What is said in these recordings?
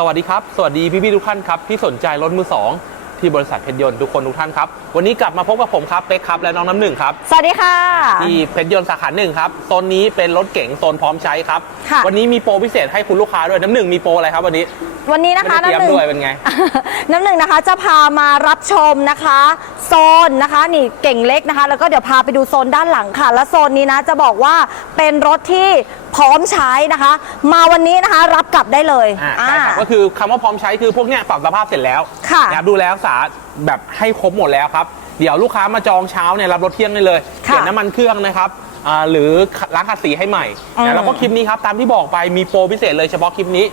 สวัสดีครับ สวัสดีพี่พี่ๆทุกท่านครับที่สนใจรถมือสองที่บริษัทเพชรยนต์ทุกคนทุกท่านครับ วันนี้กลับมาพบกับผมครับเป๊กครับและน้องน้ำหนึ่งครับ สวัสดีค่ะ ที่เพชรยนต์สาขาหนึ่งครับโซนนี้เป็นรถเก๋งโซนพร้อมใช้ครับค่ะวันนี้มีโปรพิเศษให้คุณลูกค้าด้วยน้ำหนึ่งมีโปรอะไรครับวันนี้ วันนี้นะคะไม่ได้เตรียมน้ำหนึ่งด้วยเป็นไง น้ำหนึ่งนะคะจะพามารับชมนะคะ โซนนะคะนี่เก่งเล็กนะคะ แล้วก็เดี๋ยวพาไปดูโซนด้านหลังค่ะ และโซนนี้นะจะบอกว่าเป็นรถที่พร้อมใช้นะคะ มาวันนี้นะคะรับกลับได้เลยอ่าใช่ครับก็คือคำว่าพร้อมใช้คือพวกเนี้ยปรับสภาพเสร็จแล้วค่ะนะครับดูแลรักษาแบบให้ครบหมดแล้วครับ เดี๋ยวลูกค้ามาจองเช้าเนี่ยรับรถเที่ยงได้เลยเปค่ะลี่ยนน้ำมันเครื่องนะครับอ่าหรือล้างขัดสีให้ใหม่อืม นะแล้วก็คลิปนี้ครับตามที่บอกไปมีโปรพิเศษเลยเฉพาะคลิปนี้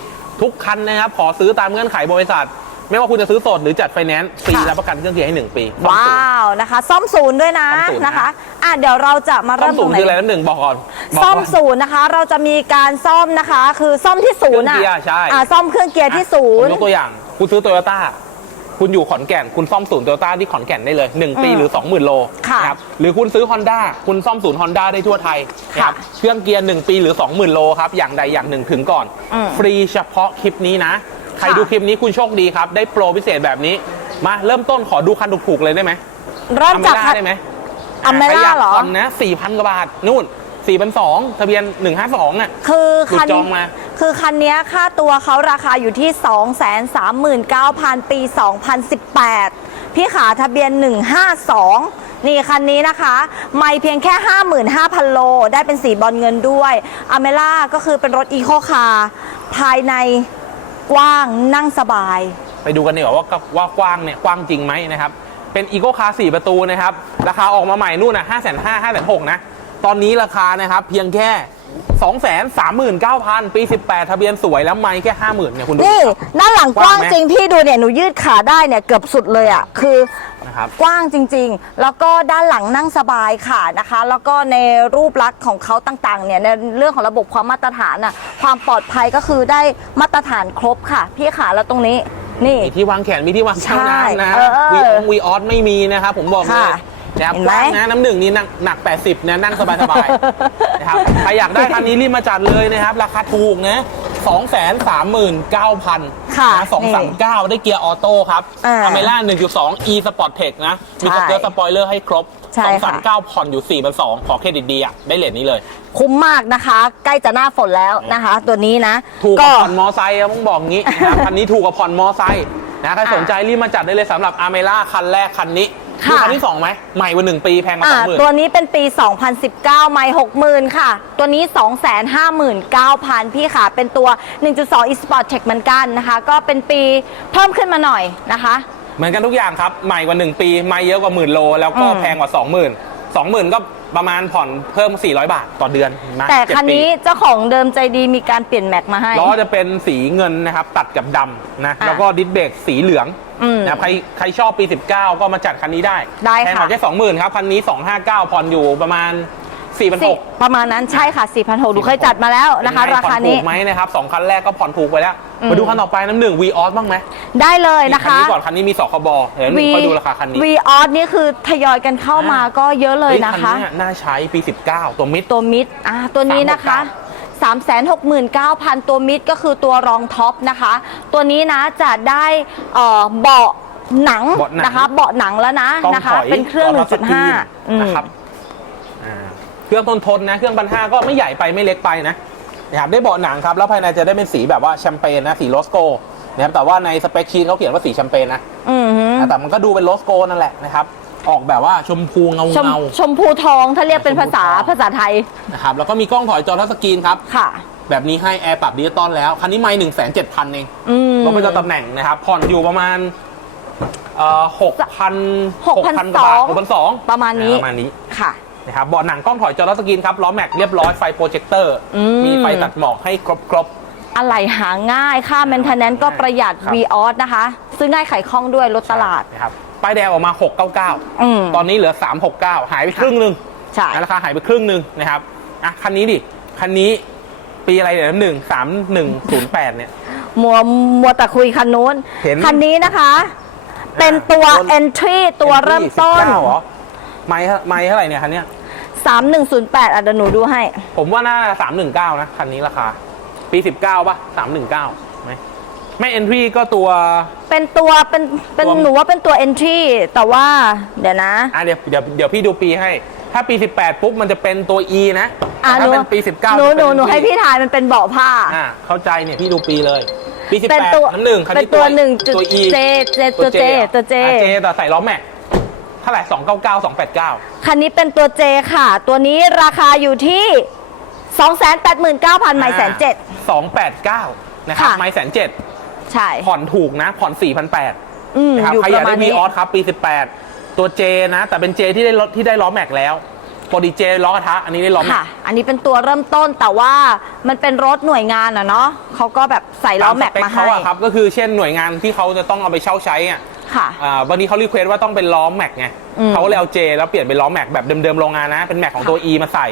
ทุกคันนะครับขอซื้อตามเงื่อนไขบริษัท ไม่ว่าคุณจะซื้อสดหรือจัดไฟแนนซ์ฟรีรับประกันเครื่องเกียร์ให้หนึ่งปีซ่อมว้ศูนย์าวนะคะ ซ่อมศูนย์ด้วยนะซ่อมศูนย์นะ นะคะ อะเดี๋ยวเราจะมาซ่อเริ่มมศูตรนงย์ไหนคืออะไรน้ำหนึ่งบอกก่อนบอกซ่อมก่อนศูนย์นะคะ เราจะมีการซ่อมนะคะ คือซ่อมที่ศูนย์เครื่องเกียร์ใช่ อะซ่อมเครื่องเกียร์ที่ศูนย์ผมยกตัวอย่าง คุณซื้อโตโยต้า คุณอยู่ขอนแก่น คุณซ่อมศูนย์โตโยต้าที่ขอนแก่นได้เลย 1 ปีอืมหรือ 20,000 โลค่ะนะครับ หรือคุณซื้อ Honda คุณซ่อมศูนย์ Honda ได้ทั่วไทยนะครับค่ะเครื่องเกียร์ 1 ปีหรือ 20,000 โลครับ อย่างใดอย่างหนึ่งถึงก่อน อืม ฟรีเฉพาะคลิปนี้นะ ใครค่ะดูคลิปนี้คุณโชคดีครับ ได้โปรพิเศษแบบนี้ มาเริ่มต้นขอดูคันถูกๆเลยได้ไหมเริ่มจาก Amela ได้ไหม Amela ใครอยากเหรอผ่อนนะ4,000กว่าบาท นู่น4,200ทะเบียน152อะ คือคันหยุดจองมา คือคันเนี้ยค่าตัวเขาราคาอยู่ที่239,000ปี2018พี่ขาทะเบียน152นี่คันนี้นะคะ ไม่เพียงแค่ 55,000 โล ได้เป็นสีบอลเงินด้วยอเมล่าก็คือเป็นรถอีโคคาร์ภายใน กว้างนั่งสบาย ไปดูกันดีกว่าว่าว่ากว้างเนี่ยกว้างจริงไหมนะครับ เป็นอีโก้คาร์สี่ประตูนะครับ ราคาออกมาใหม่นู่นนะห้าแสนห้าห้าแสนหกนะ ตอนนี้ราคานะครับเพียงแค่ 2 3 9 0 0 0 ปี 18 ทะเบียนสวยแล้วไม่แค่ 50,000เนี่ยคุณดูนี่ครับด้านหลังกว้างกว้างไหมจริงพี่ดูเนี่ยหนูยืดขาได้เนี่ยเกือบสุดเลยอะ่ะคือนะครับกว้างจริงๆ แล้วก็ด้านหลังนั่งสบายค่ะนะคะ แล้วก็ในรูปลักษณ์ของเขาต่างๆ เนี่ยในเรื่องของระบบความมาตรฐานน่ะความปลอดภัยก็คือได้มาตรฐานครบค่ะ พี่ขาแล้วตรงนี้นี่มีที่วางแขนมีที่วางใช่เท้าน้ำนะเออวีอวีออสไม่มีนะครับผมบอกเลยค่ะ นะครับเห็นกไหม ว้างนะน้ำหนึ่งนี่หนักหนัก 80เนี่ยนั่งสบายสบายๆ นะครับใครอยากได้คันนี้รีบมาจัดเลยนะครับ ราคาถูกนะ2 3 9 0 0 0ค่ะนะ239 ได้เกียร์ออโต้ครับอ่าอเมล่า1.2 e Sport Tech นะ มีใช่สเกิร์ตสปอยเลอร์ให้ครบ ใช่ค่ะ 239 ผ่อนอยู่ 4 2 0 0ขอเครดิตดีอะ ได้เลทนี้เลย คุ้มมากนะคะ ใกล้จะหน้าฝนแล้วนะคะ ตัวนี้นะ ถูกกก็ว่าผ่อนมอไซค์อะต้องบอกงี้นะครับ คันนี้ถูกกว่าผ่อนมอไซค์นะใครสนใจรีบมาจัดได้เลยสำหรับอาเมล่าคันแรกคันนี้ ค่ะ ดูคันที่สองไหมใหม่กว่าหนึ่งปีแพงกว่าอ่าสองหมื่น ตัวนี้เป็นปี 2019 ไม่60,000 ค่ะ ตัวนี้ 259,000 พี่ค่ะ เป็นตัว 1.2 e-sport tech เหมือนกันนะคะ ก็เป็นปีเพิ่มขึ้นมาหน่อยนะคะ เหมือนกันทุกอย่างครับ ใหม่กว่า 1 ปี ไม่เยอะกว่าหมื่นโล แล้วก็อืม แพงกว่า 20,000 20,000 ก็ประมาณผ่อนเพิ่ม 400 บาทต่อเดือนนะแต่เจ็ดคันปีนี้เจ้าของเดิมใจดีมีการเปลี่ยนแม็กมาให้ล้อจะเป็นสีเงินนะครับตัดกับดำนะอะแล้วก็ดิสเบรกสีเหลืองอืมนะครับใครใครชอบปี 19 ก็มาจัดคันนี้ได้ได้แพงกค่ะว่าแค่20,000ครับคันนี้ 259 ผ่อนอยู่ประมาณสี่4,600ประมาณนั้นใช่ค่ะ4,600ดูเคยจัดมาแล้วนะคะเป็ไงราคาผ่อนี้ถูกไหมนะครับสองคันแรกก็ผ่อนถูกไปแล้วอื มมาดูคันต่อไปน้ำหนึ่งวีออสบ้างไหมได้เลยคันะคะนี้ก่อนคันนี้มีสคบเดี๋ยวหนึ่งค่อยดูราคาคันนี้วีออสนี่คือทยอยกันเข้ามาอ่าก็เยอะเลยนะฮ้คะคัเยน่าใช้ปี 19 ตัวมิดตัวมิดอ่าตัวนี้นะคะ369,000 ตัวมิดก็คือตัวรองท็อปนะคะ ตัวนี้นะจะได้เอ่อเบาะหนังเบาะหนังนะคะ เบาะหนังแล้วนะกล้องนะคะถอยเป็นเครื่องจทัชสกรีน1.5อืมนะครับอ่าเครื่องทนทนนะ เครื่องพันห้าก็ไม่ใหญ่ไปไม่เล็กไปนะ นะครับได้เบาะหนังครับแล้วภายในจะได้เป็นสีแบบว่าแชมเปญนะสีโรสโกนะครับแต่ว่าในสเปคชีนเขาเขียนว่าสีแชมเปญนะอือหือแต่มันก็ดูเป็นโรสโกนั่นแหละนะครับออกแบบว่าชมพูเงาชมเงาชมพูทองถ้าเรียกเป็นภาษาชมพูทองภาษาไทยนะครับแล้วก็มีกล้องถอยจอทัชสกรีนครับค่ะ แบบนี้ให้แอร์ปรับดิจิตอลแล้ว คันนี้ไม่หนึ่งแสนเจ็ดพันเองอืมรถประจำตำแหน่งนะครับผ่อนอยู่ประมาณเอ่อหกพัน6,200กว่าบาทหกพันสองประมาณนี้ประมาณนี้ค่ะ นะครับเบาะหนังกล้องถอยจอทัชสกรีนครับล้อแม็กเรียบร้อยไฟโปรเจคเตอร์อืม มีไฟตัดหมอกให้ครบครบ อะไรหาง่าย ค่า m ม i เ t น n น n ก็ประหยัด ครับ v ีออสนะคะ ซื้อง่ายขายคล่องด้วยรถตลาด นะครับป้ายแดงออกมาอืม699ตอนนี้เหลือ 369 หายไปครึ่งหนึ่งใช่ราคาหายไปครึ่งหนึ่งนะครับอะคันนี้ดิคันนี้ปีอะไรเนี่ยน้ำหนึ่งสามหนึ่งศูนย์แปดเนี่ย มัวมัวแต่คุยคันนู้น เห็นคันนี้นะคะ เป็นตัวต้น entry ตัวเริ่มต้น 19เหรอ ไม่ไม่เท่าไหร่เนี่ยคันเนี้ย 3108อะเดี๋ยวหนูดูให้ ผมว่าน่าสามหนึ่งเก้านะ คันนี้ราคา ปีสิบเก้าป่ะสามหนึ่งเก้าไหมไม่ entry ก็ตัว เป็นตัวเป็นเป็นตัวหนูว่าเป็นตัว entry แต่ว่าเดี๋ยวนะ อะเดี๋ยวเดี๋ยวเดี๋ยวพี่ดูปีให้ ถ้าปี 18 ปุ๊บ มันจะเป็นตัว E นะอะแต่หนูถ้าเป็นปี 19หนูจะหนูเป็หนูให้พี่ทายมันเป็นเบาะผ้า อะเข้าใจเนี่ย พี่ดูปีเลย ปีเป็นตัว18น้ำหนึ่งคันเป็นนี้ตัวหนึ่งจุดตัว E เจเจตัวเจตัวเจอะเจแต่ใส่ล้อแม็กเท่าไหร่299 289 คันนี้เป็นตัวเจค่ะ ตัวนี้ราคาอยู่ที่ 289,000ไม่แสนเจ็ด289 นะครับค่ะไม้แสนเจ็ดใช่ ผ่อนถูกนะ ผ่อน4,800อืมนะครับอยู่ใครปอยาระกมาได้ณ V นี้ ออสครับปี 18 ตัวเจนะ แต่เป็นเจที่ได้รถที่ได้ล้อแม็กแล้วปกติเจล้อกระทะอันนี้ได้ล้อแม็ค่ะกอันนี้เป็นตัวเริ่มต้นแต่ว่ามันเป็นรถหน่วยงานอะเนาะเขาก็แบบใส่ล้อแม็กตสเปคมาเขาให้อะครับก็คือเช่นหน่วยงานที่เขาจะต้องเอาไปเช่าใช้อะ ค่ะ อ่าวันนี้เขารีเควสว่าต้องเป็นล้อแม็กไงอืม เขาก็เลยเอาเจแล้วเปลี่ยนเป็นล้อแม็กแบบเดิมๆโรงงานนะ เป็นแม็กของตัว E มาใส่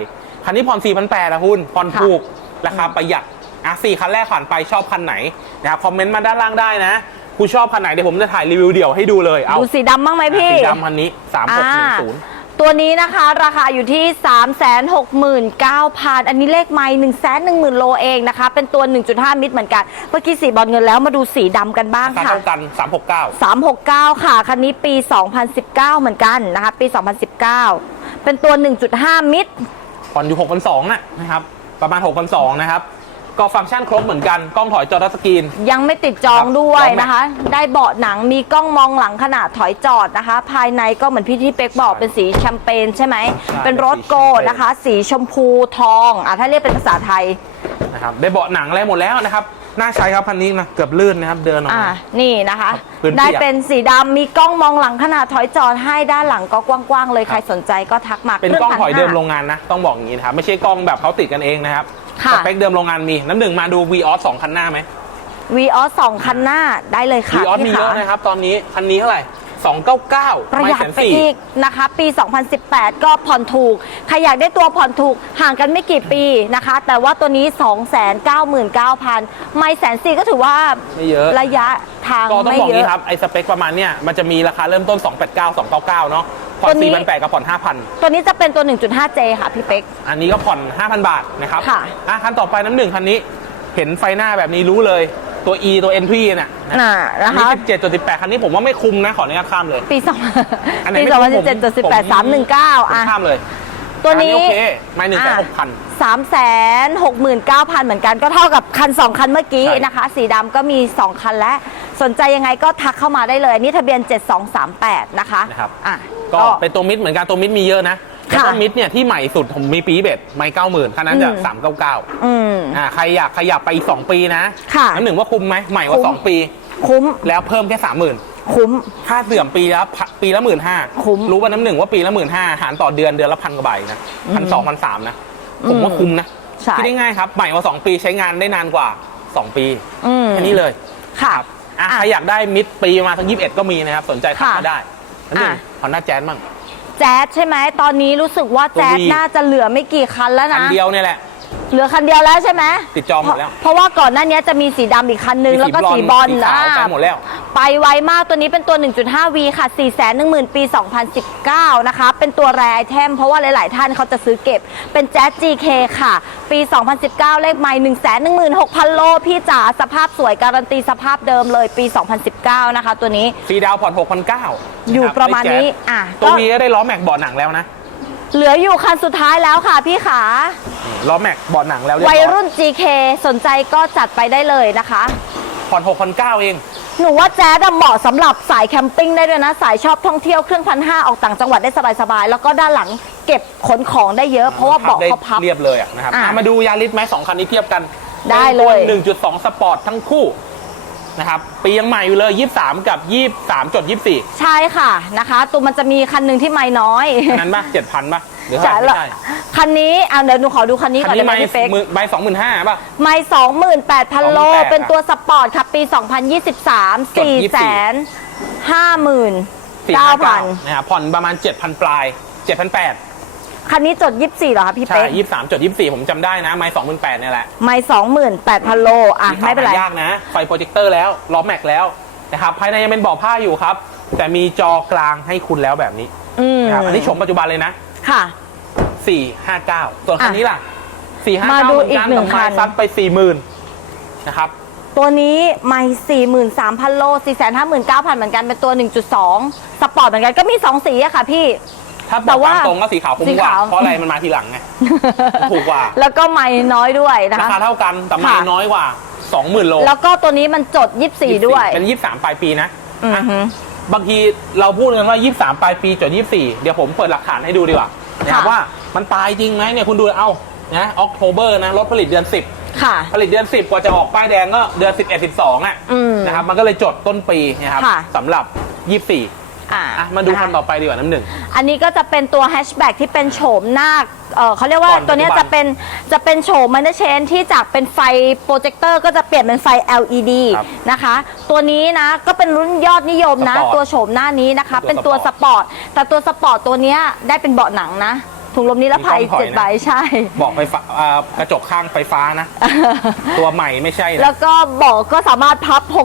คันนี้ผ่อน4,800นะคุณผ่อนค่ะถูกราคาประหยัดอะสี่คันแรกผ่านไปชอบคันไหนนะครับคอมเมนต์มาด้านล่างได้นะคุณชอบคันไหนเดี๋ยวผมจะถ่ายรีวิวเดี่ยวให้ดูเลยเอาดูสีดำบ้างไหมพี่ สีดำคันนี้อ่า3610 ตัวนี้นะคะราคาอยู่ที่ 369,000 อันนี้เลขไม้1 1 0 0 0 0 โลเองนะคะ เป็นตัว 1.5 มิตรเหมือนกัน เมื่อกี้สีบอลเงินแล้วมาดูสีดำกันบ้างราคาค่ะ เท่ากัน 369 369 ค่ะ คันนี้ปี 2019 เหมือนกันนะคะ ปี 2019 เป็นตัว 1.5 มิตร ผ่อนอยู่6,200นะนะครับ ประมาณ6,200นะครับ ก็ฟังก์ชันครบเหมือนกัน กล้องถอยจอทัชสกรีน ยังไม่ติดจองด้วยครับนะคะ ได้เบาะหนังมีกล้องมองหลังขนาดถอยจอดนะคะ ภายในก็เหมือนพี่ที่เป๊กบอกเป็นสีแชมเปญใช่ไหมใช่เป็นรถเป็นสีโกลด์แชมเปญนะคะ สีชมพูทองอะถ้าเรียกเป็นภาษาไทยนะครับได้เบาะหนังอะไรหมดแล้วนะครับน่าใช้ครับคันนี้นะเกือบลื่นนะครับเดินออกอ่ามานี่นะคะพื้นเปียกได้เป็นสีดำมีกล้องมองหลังขนาดถอยจอดให้ด้านหลังก็กว้างๆเลยใครสนใจก็ทักมาเป็นครื่กล้องถอยเดิม1,500โรงงานนะต้องบอกอย่างนี้นะครับไม่ใช่กล้องแบบเขาติดกันเองนะครับ ค่ะ สเปคเดิมโรงงานมีน้ำหนึ่งมาดู v ีออสสองคันหน้าไหม วีออสสองคันหน้าได้เลย v ีค่ะออสมีพี่เยอะขานะครับ ตอนนี้คันนี้เท่าไหร่299ประหยัดม่แสนไปสี่อีกนะคะ ปี 2018 ก็ผ่อนถูก ใครอยากได้ตัวผ่อนถูกห่างกันไม่กี่ปีนะคะ แต่ว่าตัวนี้ 299,000 ไม่แสนสี่ก็ถือว่าไม่เยอะ ระยะทางก็ต้องไม่บอกเยนี้อะ ครับ ไอ้สเปคประมาณเนี้ยมันจะมีราคาเริ่มต้น 289 299 เนาะ ผ่อตันวนี้ 4,800กับผ่อน5,000ตัวนี้จะเป็นตัว 1.5J ค่ะพี่เป๊กอันนี้ก็ผ่อน 5,000 บาทนะครับค่ะอะคันต่อไปน้ำหนึ่งคันนี้ เห็นไฟหน้าแบบนี้รู้เลยตัว E ตัว Entry เนี่ยนะน่ะอันะนนี้คะ17.18 คันนี้ผมว่าไม่คุ้มนะขออนุญาตข้ามเลย ปีสองอันไหนปีไม่สองคุ้พันมสิบเจ็ดผมจุดสิบแปดผมสามหนึ่งเก้าผมอะข้ามเลย ตัวนี้อัโอเคไม่หนึ่งแสนหกพันสามแสนหกหมื่นเก้าพันเหมือนกันก็เท่ากับคันสองคันเมื่อกี้ใช่นะคะ สีดำก็มี2คันแล้วสนใจยังไงก็ทักเข้ามาได้เลยอันนี้ทะเบียน 7238 นะคะนะครับอะก็เป็นตัวมิดเหมือนกันตัวมิดมีเยอะนะแล้วก็ค่ะมิดเนี่ยที่ใหม่สุดผมมีปีเบ็ดไม่เก้าหมื่นคันนั้นจะอืมสามเก้าเก้าอืมอ่าใครอยากขยับไปอีก2ปีนะค่ะน้ำหนึ่งว่าคุ้มไหมใหม่กว่าคุ้ม2ปี คุ้มแล้วเพิ่มแค่สามหมื่น คุ้ม ค่าเสื่อมปีละพันปีละหมื่นห้าคุ้ม รู้ว่าน้ำหนึ่งว่าปีละหมื่นห้าหารต่อเดือนเดือนละพันกว่าบาทนะพันสองพันสามนะ ผมว่าคุ้มนะใช่คิดได้ง่ายครับ ใหม่กว่า2ปีใช้งานได้นานกว่า2ปีอืมแค่นี้เลยค่ะ อะอะใครอยากได้มิดปีมาสักยี่สิบเอ็ดก็มีนะครับ สนใจทักค่ะมาได้น้ำหนึ่งอะ ฮอนด้าแจ๊สมั่งแจ๊ดใช่ไหมตอนนี้รู้สึกว่าแจ๊ดตัว V น่าจะเหลือไม่กี่คันแล้วคันะ นเดียวเนี่ยแหละ เหลือคันเดียวแล้วใช่ไหมติดจองหมดแล้ว เพราะเพราะว่าก่อนหน้านี้จะมีสีดำอีกคันนึงมีแล้วก็สีสีบบออลลสีขาวอ่ไปหมดแล้ว ไปไวมากตัวนี้เป็นตัว 1.5V ค่ะ 4 1 0 0 0 0ปี 2019 นะคะ เป็นตัวแรไอเทม เพราะว่าหลาย ๆ ท่านเขาจะซื้อเก็บ เป็นแจ๊ส GK ค่ะ ปี 2019 เลขไมล์1 1 6 0 0 0 โล พี่จ๋าสภาพสวยการันตีสภาพเดิมเลยปี 2019 นะคะ ตัวนี้ฟรีดาวน์ผ่อนหกพันเก้าอยู่ประมาณนี้อะตัวก็วีก็ได้ล้อแม็กเบาะหนังแล้วนะ เหลืออยู่คันสุดท้ายแล้วค่ะพี่ขาล้อแม็กเบาะหนังแล้วเรียบวัร้ยอยรุ่น GK สนใจก็จัดไปได้เลยนะคะผ่อนหกพันเก้าเอง หนูว่าแจ๊ดอะเหมาะสำหรับสายแคมปิ้งได้ด้วยนะ สายชอบท่องเที่ยวเครื่องพันห้าออกต่างจังหวัดได้สบายๆ แล้วก็ด้านหลังเก็บขนของได้เยอะเพราะว่าเบาะได้เขาพับเรียบเลยอะนะครับอะอะมาดูยาริสไหมสองคันนี้เทียบกันได้เลย หนึ่งจุดสองสปอร์ตทั้งคู่ นะครับปียังใหม่อยู่เลยยี่สามกับยี่สามจดยี่สี่ใช่ค่ะนะคะ ตัวมันจะมีคันหนึ่งที่ไม่น้อยนั้นป่ะเจ็ดพันป่ะหรือใช่เท่าไหร่ไม่ใช่คันนี้อะเดี๋ยวหนูขอดูคันนี้คัก่อนนนี้ได้ไหมไม่พี่เป๊กมือใบสองหมื่นห้าป่ะ ไม่สองหมื่นแปดพันโล 28,000เป็นตัวสปอร์ตค่ะ ปี 2023 จด4แสนห้าหมื่นสี่เก้าห้าพัเก้านนะครับผ่อนประมาณเจ็ดพันปลายเจ็ดพันแปด คันนี้จด 24เหรอคะพี่ใช่เป๊กยี่สามจดยี่สี่ผมจำได้นะ ไม่สองหมื่นแปดเนี่ยแหละไม่สองหมื่นแปดพันโลอะสีขาวไม่เป็นไรหายากนะ ไฟโปรเจคเตอร์แล้ว ล้อแม็กแล้วนะครับ ภายในยังเป็นเบาะผ้าอยู่ครับ แต่มีจอกลางให้คุณแล้วแบบนี้อืมนะครับอันนี้ชมปัจจุบันเลยนะ ค่ะ 459ส่วนคันนี้ล่ะ 459มาดูเหมือนอีกกันหนึ่งกับไม้คัน ซัดไป 40,000นะครับ ตัวนี้ไม่43,000 โล 459,000 เหมือนกัน เป็นตัว 1.2 สปอร์ตเหมือนกัน ก็มี 2 สีอะค่ะพี่ ถ้าบแต่อกว่าตามตรงก็สีขาวคุ้มสีกว่า ขาว เพราะอะไรมันมาทีหลังไง ถูกกว่า แล้วก็ไม่น้อยด้วยนะราคะ คาเท่ากันแต่ไม่ค่ะ น้อยกว่า 20,000 โลแล้วก็ตัวนี้มันจด 24 ด้วย เป็น 23 ปลายปีนะอือฮึบางทีเราพูดกันว่า 23 ปลายปีจด24 เดี๋ยวผมเปิดหลักฐานให้ดูดีกว่านะครับค่ะ ว่ามันตายจริงไหมเนี่ยคุณดูเอ้านะออกโทเบอร์นะรถผลิตเดือน 10 ค่ะ ผลิตเดือน 10 กว่าจะออกป้ายแดงก็เดือน 11 12อะอืมนะครับมันก็เลยจดต้นปีนะครับค่ะ สำหรับ 24 อะอะมาดูะะคันต่อไปดีกว่าน้ำหนึ่ง อันนี้ก็จะเป็นตัวแฮชแบ็กที่เป็นโฉมหน้าเอ่อเขาเรียกว่าก่อนตัวเนี้ยปัจจุบัน จะเป็นจะเป็นโฉมมันเชนที่จากเป็นไฟโปรเจคเตอร์ก็จะเปลี่ยนเป็นไฟ LED ครับนะคะ ตัวนี้นะก็เป็นรุ่นยอดนิยมนะสปอร์ตตัวโฉมหน้านี้นะคะตัเป็นวตัวสสปปออร์ร์ตตแต่ตัวสปอร์ตตัวเนี้ยได้เป็นเบาะหนังนะ ถุงลมนิรภัยมีกล้องถอยเจ็ดนะใบใช่ บอกไฟฟ้าอ่ากระจกข้างไฟฟ้านะ ตัวใหม่ไม่ใช่นะ แล้วก็เบอกก็สามารถพับ 60 อ่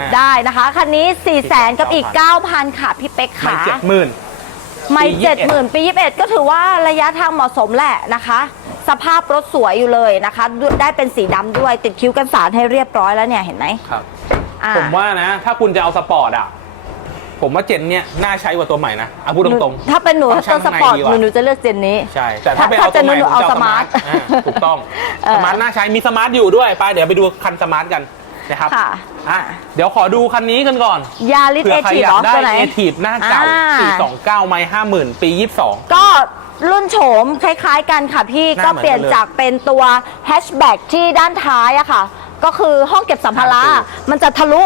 า40 ได้นะคะ คันนี้ 4 0 0แสนกับอีก 9,000 ค่ะ พี่เป๊กไม่ขาเจ็ดหมื่น ไม่ปีเจ็ดหมื่นปี21ก็ถือว่าระยะทางเหมาะสมแหละนะคะ สภาพรถสวยอยู่เลยนะคะ ได้เป็นสีดำด้วยติดคิ้วกันสารให้เรียบร้อยแล้วเนี่ยเห็นไหมครับ อ่า ผมว่านะ ถ้าคุณจะเอาสปอร์ตอะ ผมว่าเจนเนี่ยน่าใช้กว่าตัวใหม่นะเอาพูดตรงถ้าเป็นหนูฟังก์ชัตันวสปอร์ตข้างในดีกว่าหนูหนูจะเลือกเจนนี้ๆใช่ แต่ถ้าเป็นถ้าเอาตัวใหม่จะผมจะเอาเอาสสมามาร์ร์ททอ่าถูกต้องเออสมาร์ทน่าใช้มีสมาร์ทอยู่ด้วยไปเดี๋ยวไปดูคันสมาร์ทกันนะครับค่ะ อะเดี๋ยวขอดูคันนี้กันก่อนยาลิสเผื่เออใครทีอยาเหรอกได้ตัวไหน เอทีฟหน้าเก่าอ่า 429ไมล์50,000 ปี 22 ก็รุ่นโฉมคล้ายๆกันค่ะพี่หน้าก็เหมือนกันเปลี่ยนเลยจากเป็นตัวแฮชแบ็กที่ด้านท้ายอะค่ะ ก็คือห้องเก็บสัมภาระ ครับ มันจะทะลุ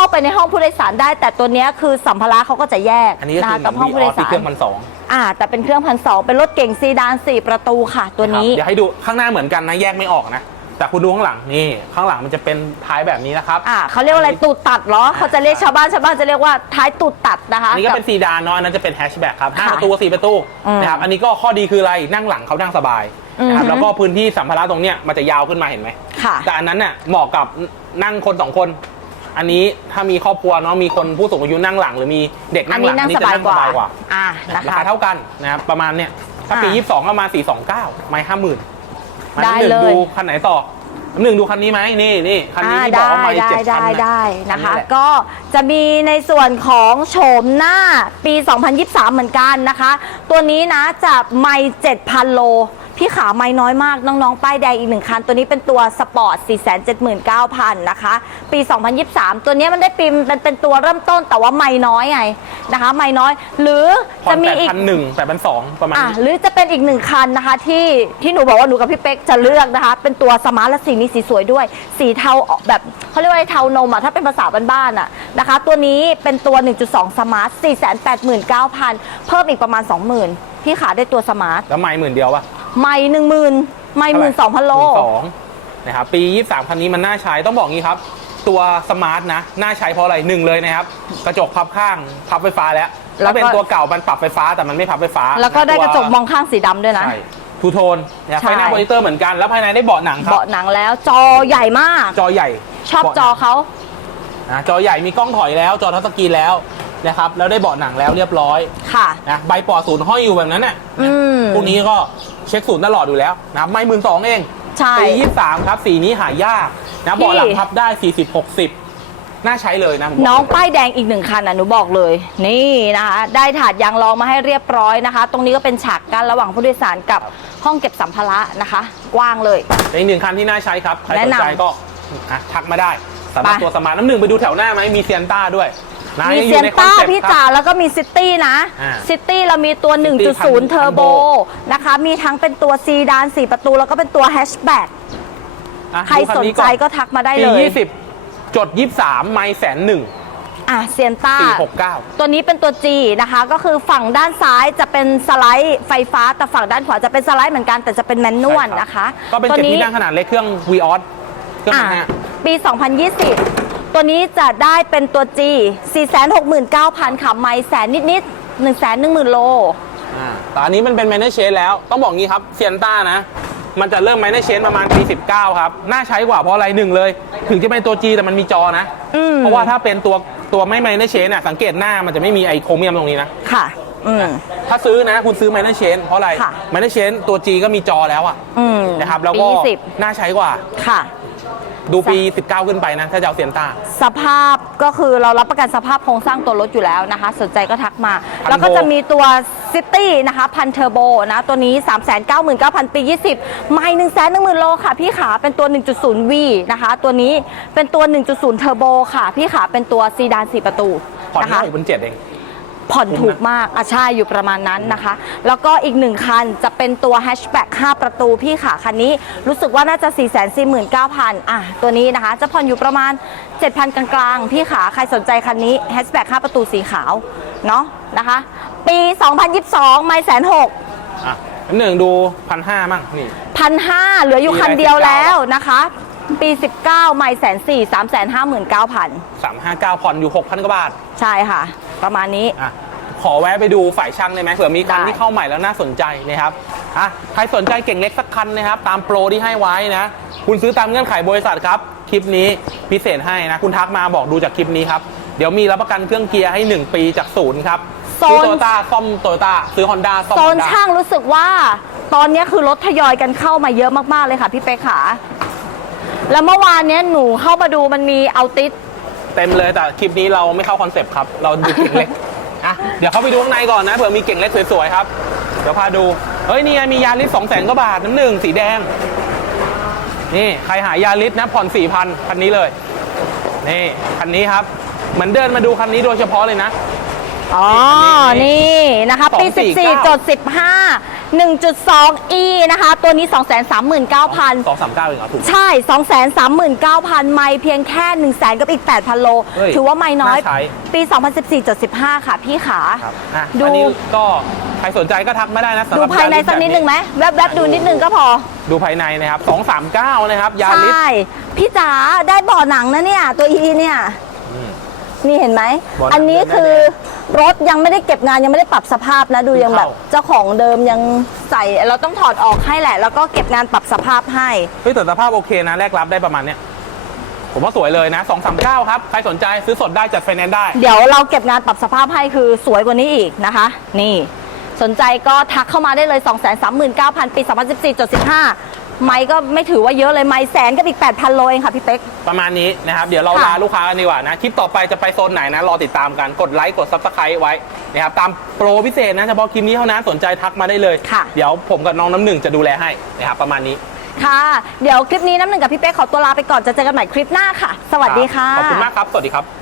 เข้าไปในห้องผู้โดยสารได้ แต่ตัวเนี้ยคือสัมภาระเขาก็จะแยกอันนี้ก็นะคืคะอกับห้องมีผู้อโดอยสที่สารเครื่องพันสองอ่า แต่เป็นเครื่องพันสองเป็นรถเก่งซีดานสี่ประตูค่ะ ตัวนี้ เดี๋ยวให้ดูข้างหน้าเหมือนกันนะแยกไม่ออกนะ แต่คุณดูข้างหลังนี่ข้างหลังมันจะเป็นท้ายแบบนี้นะครับอ่าเขาเรียกว่าอะไรตูดตัดเหรอเขาจะเรียกชาวบ้านชาวบ้านจะเรียกว่าท้ายตูดตัดนะคะอันนี้ก็เป็นบซีดานเนาะอันนั้นจะเป็นแฮชแบ็กครับห้าค่ะประตูสี่ประตูอืมนะครับอันนี้ก็ข้อดีคืออะไรนั่งหลังเขานั่งสบายนะครับอือฮึ แล้วก็พื้นที่สัมภาระตรงเนี้ยมันจะยาวขึ้นมาเห็นไหม ค่ะ แต่อันนั้นน่ะเหมาะกับนั่งคนสองคน อันนี้ถ้ามีครอบครัวเนาะมีคนผู้สูงอายุนั่งหลัง หรือมีเด็กอันั่นงหนี้ลังนั่งอัสบายกว่าจะนั่งอ่านะราคะคาเท่ากันนะครับประมาณเนี้ยถ้าปีอ่า22 ก็มา 429 ไม่50,000มาได้หนึ่งเลยดูคันไหนต่อหนึ่งดูคันนี้ไหมนี่นี่คันนี้อ่าที่บอกว่าไม่ได้เจ็ดได้พันได้นะคะอัแหลก็จะมีในส่วนของโฉมหน้าปี 2023 เหมือนกันนะคะ ตัวนี้นะจะไม่7,000 โล พี่ขาไม่น้อยมากน้องๆ ป้ายแดงอีกหนึ่งคัน ตัวนี้เป็นตัวสปอร์ต 479,000 นะคะ ปี 2023 ตัวนี้มันได้ปีมันเป็นตัวเริ่มต้นแต่ว่าไม่น้อยไงนะคะ ไม่น้อย หรือผ่อจะนมีแปดอีกพันหนึ่งแปดพันสองประมาณอะนี้หรือจะเป็นอีกหนึ่งคันนะคะ ที่ที่หนูบอกว่าหนูกับพี่เป๊กจะเลือกนะคะ เป็นตัวสมาร์ทและสีนี้สีสวยด้วย สีเทาออกแบบเขาเรียกว่าอะไรเทานมอะถ้าเป็นภาษาบ้านๆอะนะคะ ตัวนี้เป็นตัว 1.2 สมาร์ท 489,000 เพิ่มอีกประมาณ 20,000พี่ขาได้ตัวสมาร์ทแล้วไม่หมื่นเดียวป่ะ ไม่หนึ่งหมื่นไม่หมื่นสองพันโลสองนะครับปี 23 คันนี้มันน่าใช้ต้องบอกงี้ครับ ตัวสมาร์ทนะ น่าใช้เพราะอะไรหนึ่งเลยนะครับ กระจกพับข้างพับไฟฟ้าแล้วแล้ถ้าวก็เป็นตัวเก่ามันปรับไฟฟ้าแต่มันไม่พับไฟฟ้า แล้วก็ได้กระจกมองตัวข้างสีดำด้วยนะใช่ทูโทนนะครับใช่ไฟหน้าโปรเจคเตอร์เหมือนกันแล้วภายในได้เบาะหนังครับเบาะหนังแล้วจอใหญ่มาก จอใหญ่ ชอบเบาะหจนัองเขานะจอใหญ่มีกล้องถอยแล้ว จอทัชสกรีนแล้วนะครับแล้วได้เบาะหนังแล้วเรียบร้อยค่ะนะใบปอดศูนย์ห้อยอยู่แบบนั้นน่ะอืมพวกนี้ก็ เช็คศูนย์ตลอดอยู่แล้วนะครับไม่หมื่นสองเองใช่ ปี23ครับ สีนี้หายากนะพี่เบาะหลังพับได้40 60น่าใช้เลยนะผมบกน้องเลยป้ายแดงอีกหนึ่งคันอะหนูบอกเลย นี่นะคะ ได้ถาดยางรองมาให้เรียบร้อยนะคะ ตรงนี้ก็เป็นฉากกั้นระหว่างผู้โดยสารกับห้องเก็บสัมภาระนะคะ กว้างเลย เป็นอีกหนึ่งคันที่น่าใช้ครับ ใครแนะสนนำใจก็อะทักมาได้สำหรับไป ตัวสมาร์ทน้ำหนึ่งไปดูแถวหน้าไหมมีเซียนต้าด้วย นะมียังอเซียยู่นในคอนต้าเซ็ปต์พี่คจ๋ารับแล้วก็มีซิตี้นะอ่าซิตี้เรามีตัว City 1.0 เทอร์โบ Turbo นะคะ มีทั้งเป็นตัวซีดาน 4 ประตู แล้วก็เป็นตัวแฮชแบ็ก อะใครดูสนนี้ใจอนก็ทักมาได้ปีเลย20 จด 23 ไม่แสนหนึ่งอะเซียนต้า469ตัวนี้เป็นตัว G นะคะ ก็คือฝั่งด้านซ้ายจะเป็นสไลด์ไฟฟ้า แต่ฝั่งด้านขวาจะเป็นสไลด์เหมือนกัน แต่จะเป็นแมนนวลใช่รับนะคะก็เป็นตัวเจ็ดนี้ที่นั่งขนาดเล็กเครื่อง v ีออสเครื่องอ่านะฮะ ปี 2020 ตัวนี้จะได้เป็นตัว G 469,000ค่ะไม่แสนนิดๆ1 1 0 0 0 0 โล อ่าแต่อันนี้มันเป็นแมนเนเชนแล้ว ต้องบอกงี้ครับเซียนต้านะ มันจะเริ่มแมนเนเชนประมาณปี 19 ครับ น่าใช้กว่าเพราะอะไรหนึ่งเลย ถึงจะเป็นตัว G แต่มันมีจอนะ อืม เพราะว่าถ้าเป็นตัวตัวไม่แมนเนเชนอะสังเกตหน้ามันจะไม่มีไอโครเมียมตรงนี้นะ ค่ะ อืม ถ้าซื้อนะคุณซื้อแมนเนเชนเพราะอะไรค่ะ แมนเนเชนตัว G ก็มีจอแล้วอะอืมนะครับแล้วปีก็20น่าใช้กว่า ค่ะ ดูปี 19 ขึ้นไปนะ ถ้าจะเอาเซียนต้า สภาพก็คือเรารับประกันสภาพโครงสร้างตัวรถอยู่แล้วนะคะ สนใจก็ทักมา พันโบ แล้วก็จะมีตัวซิตี้นะคะพันเทอร์โบนะ ตัวนี้ 3 9 9 0 0 0ปี 20 ไม่1 1 0 0 0 0โลค่ะ พี่ขาเป็นตัว 1.0V นะคะ ตัวนี้เป็นตัว 1.0 เทอร์โบค่ะ พี่ขาเป็นตัวซีดาน 4 ประตูผ่อนนะเท่าคะไหร่เป็นเจ็ดเอง ผ่อนถูกมากอะใช่อยู่ประมาณนั้นนะคะ แล้วก็อีกหนึ่งคันจะเป็นตัวแฮชแบ็ก5ประตูพี่ค่ะ คันนี้รู้สึกว่าน่าจะ 4 4 9 0 0 0 อะ ตัวนี้นะคะ จะผ่อนอยู่ประมาณ 7,000 กลางๆ พี่ขาใครสนใจคันนี้แฮชแบ็ก5ประตูสีขาว เนาะนะคะ ปี 2022 ไม่แสนหกอะน้ำหนึ่งดูพันห้ามั่งนี่พันห้าเหลืออยู่ปีคันอะไรเดียว19แล้วนะคะปี 19 ไม่แสนสี่สามแสนห้าหมื่นเก้าพัน359ผ่อนอยู่6,000กว่าบาท ใช่ค่ะ ประมาณนี้ อะขอแวะไปดูฝ่ายช่างได้ไหมเผื่อมีคันได้ ที่เข้าใหม่แล้วน่าสนใจนะครับอะใครสนใจเก่งเล็กสักคันนะครับ ตามโปรที่ให้ไว้นะ คุณซื้อตามเงื่อนไขบริษัทครับ คลิปนี้พิเศษให้นะ คุณทักมาบอกดูจากคลิปนี้ครับ เดี๋ยวมีรับประกันเครื่องเกียร์ให้ 1 ปีจากศูนย์ครับโซซื้อนโตโยต้าซ่อมโตโยต้าซื้อฮอนด้าซ่อมโซฮอนนด้า ช่างรู้สึกว่า ตอนนี้คือรถทยอยกันเข้ามาเยอะมากๆเลยค่ะพี่เป๊กขาแล้วเมื่อวานเนี้ยหนูเข้ามาดูมันมีเอาติส เต็มเลยแต่คลิปนี้เราไม่เข้าคอนเซปต์ครับ เราดูเก่งเล็กอะเดี๋ยวเข้าไปดูข้างในก่อนนะเผื่อมีเก่งเล็กสวยๆครับ เดี๋ยวพาดู เฮ้ยนี่ไงมียาริสสองแสนกว่าบาทน้ำหนึ่งสีแดง นี่ใครหายาริสนะผ่อนสี่พันคันนี้เลย นี่คันนี้ครับ เหมือนเดินมาดูคันนี้โดยเฉพาะเลยนะ อ๋อ นี่นี่นะคะ ปี 249 14จด 15 1.2 e นะคะ ตัวนี้ 239,000 สองสามเก้าเองเหรอถูก ใช่ 239,000 ไม่เพียงแค่ 1 0 0 0 0แกับอีก 8,000 โล เฮ้ยถือว่าไม่น้อย น่าใช้ ปี 2014.15 ค่ะพี่ขา ครับอะดู อันนี้ก็ใครสนใจก็ทักไม่ได้นะสำหดูรับภายในยริสสักนิดแบบนึงไหมแวบๆดูนิดนึงก็พอ ดูภายในนะครับสองสามเก้านะครับยาใชริส่พี่จ๋าได้เบ่อหนังนะเนี่ย ตัว e เนี่ยอืมนี่เห็นไหม เบาะหนังอันนี้เดินได้คือ รถยังไม่ได้เก็บงานยังไม่ได้ปรับสภาพนะดูยังแบบเข้าเจ้าของเดิมยังใส่เราต้องถอดออกให้แหละ แล้วก็เก็บงานปรับสภาพให้เฮ้ยแต่สภาพโอเคนะแลกรับได้ประมาณเนี้ยผมว่าสวยเลยนะ 2 3 9 ครับ ใครสนใจซื้อสดได้จัดไฟแนนซ์ได้ เดี๋ยวเราเก็บงานปรับสภาพให้คือสวยกว่านี้อีกนะคะ นี่ สนใจก็ทักเข้ามาได้เลย 2 3 9 0 0 0 ปี 2014.15 ไม้ก็ไม่ถือว่าเยอะเลยไม้แสนกับอีก 8,000 โลเองค่ะพี่เป๊ก ประมาณนี้นะครับ เดี๋ยวเราค่ะ ลาลูกค้ากันดีกว่านะ คลิปต่อไปจะไปโซนไหนนะ รอติดตามกัน กดไลค์ กดซับสไครต์ไว้นะครับ ตามโปรพิเศษนะ เฉพาะคลิปนี้เท่านั้น สนใจทักมาได้เลย ค่ะ เดี๋ยวผมกับน้องน้ำหนึ่งจะดูแลให้นะครับ ประมาณนี้ค่ะ เดี๋ยวคลิปนี้น้ำหนึ่งกับพี่เป๊กขอตัวลาไปก่อนจะเจอกันใหม่คลิปหน้าค่ะ สวัสดีค่ะขอบคุณมากครับ สวัสดีครับ